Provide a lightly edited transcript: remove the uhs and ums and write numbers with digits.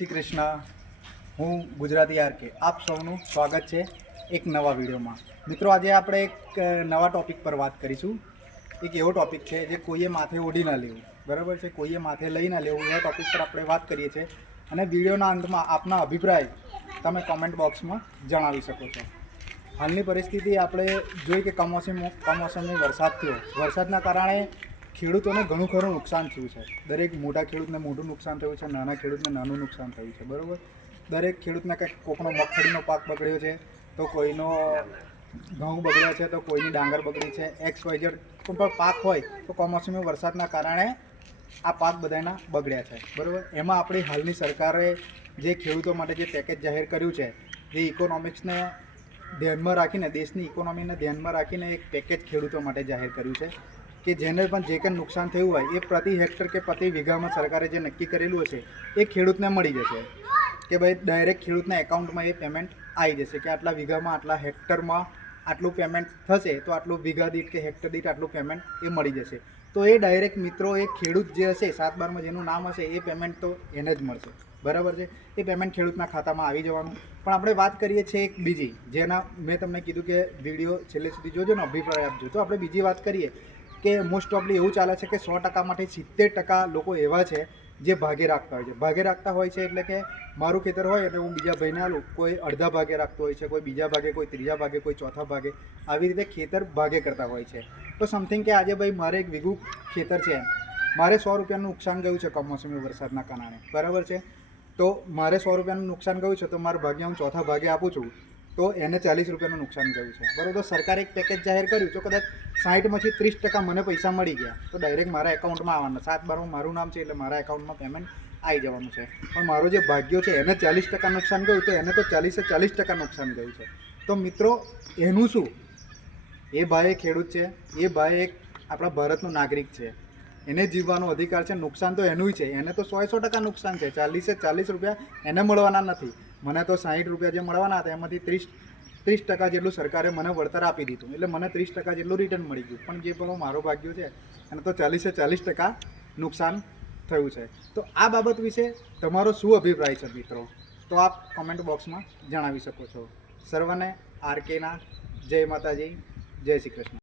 શ્રી કૃષ્ણ. હું ગુજરાતી આરકે. આપ સૌનું સ્વાગત છે એક નવા વિડીયોમાં. મિત્રો, આજે આપણે એક નવા ટૉપિક પર વાત કરીશું. એક એવો ટૉપિક છે જે કોઈએ માથે ઓઢી ના લેવું, બરાબર છે, કોઈએ માથે લઈ ના લેવું, એ ટૉપિક પર આપણે વાત કરીએ છીએ. અને વિડીયોના અંતમાં આપના અભિપ્રાય તમે કોમેન્ટ બોક્સમાં જણાવી શકો છો. હાલની પરિસ્થિતિ આપણે જોઈ કે કમોસમી વરસાદ થયો. વરસાદના કારણે ખેડૂતોને ઘણું ખરું નુકસાન થયું છે. દરેક મોટા ખેડૂતને મોટું નુકસાન થયું છે, નાના ખેડૂતને નાનું નુકસાન થયું છે, બરાબર. દરેક ખેડૂતને કંઈક કોકનો મગફળીનો પાક બગડ્યો છે, તો કોઈનો ઘઉં બગડ્યા છે, તો કોઈની ડાંગર બગડી છે. XYZ કોઈ પણ પાક હોય તો કમોસમી વરસાદના કારણે આ પાક બધાના બગડ્યા છે, બરાબર. એમાં આપણી હાલની સરકારે જે ખેડૂતો માટે જે પેકેજ જાહેર કર્યું છે, જે ઇકોનોમિક્સને ધ્યાનમાં રાખીને, દેશની ઇકોનોમીને ધ્યાનમાં રાખીને એક પેકેજ ખેડૂતો માટે જાહેર કર્યું છે કે જેને પણ જે કંઈ નુકસાન થયું હોય એ પ્રતિ હેક્ટર કે પ્રતિ વીઘામાં સરકારે જે નક્કી કરેલું હશે એ ખેડૂતને મળી જશે. કે ભાઈ ડાયરેક્ટ ખેડૂતના એકાઉન્ટમાં એ પેમેન્ટ આવી જશે કે આટલા વીઘામાં, આટલા હેક્ટરમાં આટલું પેમેન્ટ થશે, તો આટલું વીઘા દીઠ કે હેક્ટર દીઠ આટલું પેમેન્ટ એ મળી જશે. તો એ ડાયરેક્ટ મિત્રો એ ખેડૂત જે હશે 7/12માં જેનું નામ હશે એ પેમેન્ટ તો એને જ મળશે, બરાબર છે. એ પેમેન્ટ ખેડૂતના ખાતામાં આવી જવાનું. પણ આપણે વાત કરીએ છીએ એક બીજી, જેના મેં તમને કીધું કે વિડીયો છેલ્લે સુધી જોજો ને, અભિપ્રાય આપજો. તો આપણે બીજી વાત કરીએ કે મોસ્ટ ઓફલી એવું ચાલે છે કે 100%માંથી 70% લોકો એવા છે જે ભાગે રાખતા હોય છે. ભાગે રાખતા હોય છે એટલે કે મારું ખેતર હોય એટલે હું બીજા ભાઈને આલું. કોઈ અડધા ભાગે રાખતો હોય છે, કોઈ બીજા ભાગે, કોઈ ત્રીજા ભાગે, કોઈ ચોથા ભાગે, આવી રીતે ખેતર ભાગે કરતા હોય છે. તો સમથિંગ કે આજે ભાઈ મારે એક વીઘું ખેતર છે, મારે 100 રૂપિયાનું નુકસાન ગયું છે કમોસમી વરસાદના કારણે, બરાબર છે. તો મારે 100 રૂપિયાનું નુકસાન ગયું છે, તો મારા ભાગે હું ચોથા ભાગે આપું છું, તો એને 40 રૂપિયાનું નુકસાન ગયું છે, બરાબર. તો સરકારે એક પેકેજ જાહેર કર્યું, તો કદાચ 60માંથી 30% મને પૈસા મળી ગયા, તો ડાયરેક્ટ મારા એકાઉન્ટમાં આવવાના. 7/12માં મારું નામ છે એટલે મારા એકાઉન્ટમાં પેમેન્ટ આવી જવાનું છે. પણ મારો જે ભાગ્યો છે એને 40% નુકસાન ગયું, તો એને તો 40% નુકસાન ગયું છે. તો મિત્રો, એનું શું? એ ભાઈ ખેડૂત છે, એ ભાઈ એક આપણા ભારતનો નાગરિક છે, એને જીવવાનો અધિકાર છે. નુકસાન તો એનું છે, એને તો 100% નુકસાન છે. 40 રૂપિયા એને મળવાના નથી. મને તો 60 રૂપિયા જે મળવાના હતા એમાંથી 30% જેટલું સરકારે મને વળતર આપી દીધું, એટલે મને 30% જેટલું રિટર્ન મળી ગયું. પણ જે પણ મારો ભાગ્યો છે એને તો 40% નુકસાન થયું છે. તો આ બાબત વિશે તમારો શું અભિપ્રાય છે મિત્રો? તો આપ કોમેન્ટ બોક્સમાં જણાવી શકો છો. સર્વને આરકેના જય માતાજી, જય શ્રી કૃષ્ણ.